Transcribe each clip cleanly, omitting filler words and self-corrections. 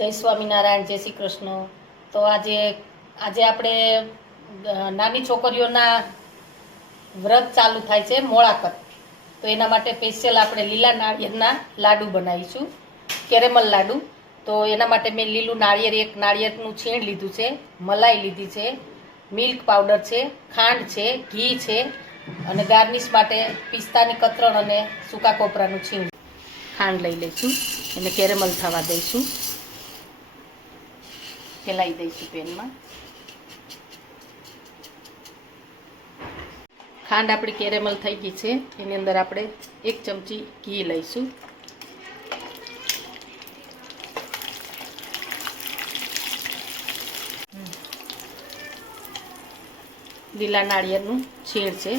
જય સ્વામિનારાયણ, જય શ્રી કૃષ્ણ। તો આજે આપણે નાની છોકરીઓના વ્રત ચાલુ થાય છે મોળાકત, તો એના માટે સ્પેશિયલ આપણે લીલા નાળિયેરના લાડુ બનાવીશું, કેરેમલ લાડુ। તો એના માટે મેં લીલું નાળિયેર, એક નાળિયેરનું છીણ લીધું છે, મલાઈ લીધી છે, મિલ્ક પાવડર છે, ખાંડ છે, ઘી છે અને ગાર્નિશ માટે પિસ્તાની કતરણ અને સૂકા કોપરાનું છીણ। ખાંડ લઈ લઈશું, એને કેરેમલ થવા દઈશું, ફેલાઈ દઈશું પેનમાં। ખાંડ આપણી કેરેમલ થઈ ગઈ છે, એની અંદર આપણે 1 ચમચી ઘી લઈશું, લીલા નાળિયેરનું છીણ છે,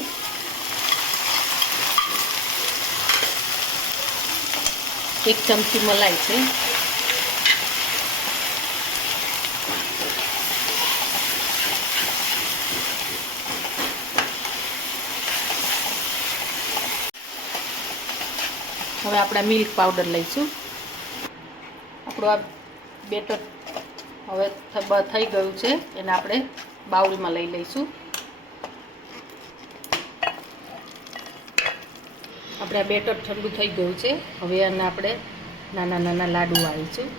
એક ચમચી મલાઈ છે, હવે આપણે મિલ્ક પાવડર લઈશું। આપણું આ બેટર હવે થઈ ગયું છે, એને આપણે બાઉલમાં લઈ લઈશું। આપણે આ બેટર ઠંડુ થઈ ગયું છે, હવે એને આપણે નાના નાના લાડુ વાળીશું।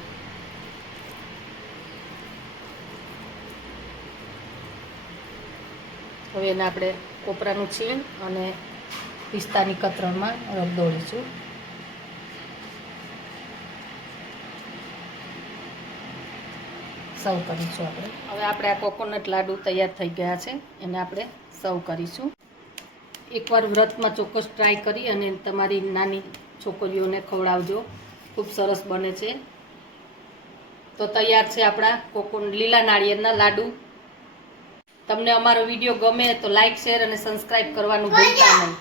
હવે એને આપણે કોપરાનું છીણ અને પિસ્તાની કતરણમાં રગદોળીશું। સર્વ કરીશું આપણે। હવે આપણે આ કોકોનટ લાડુ તૈયાર થઈ ગયા છે, એને આપણે સર્વ કરીશું। એકવાર વ્રતમાં ચોક્કસ ટ્રાય કરી અને તમારી નાની છોકરીઓને ખવડાવજો, ખૂબ સરસ બને છે। તો તૈયાર છે આપણા લીલા નાળિયેરના લાડુ। તમને અમારો વિડીયો ગમે તો લાઈક, શેર અને સબસ્ક્રાઈબ કરવાનું ભૂલતા નહીં।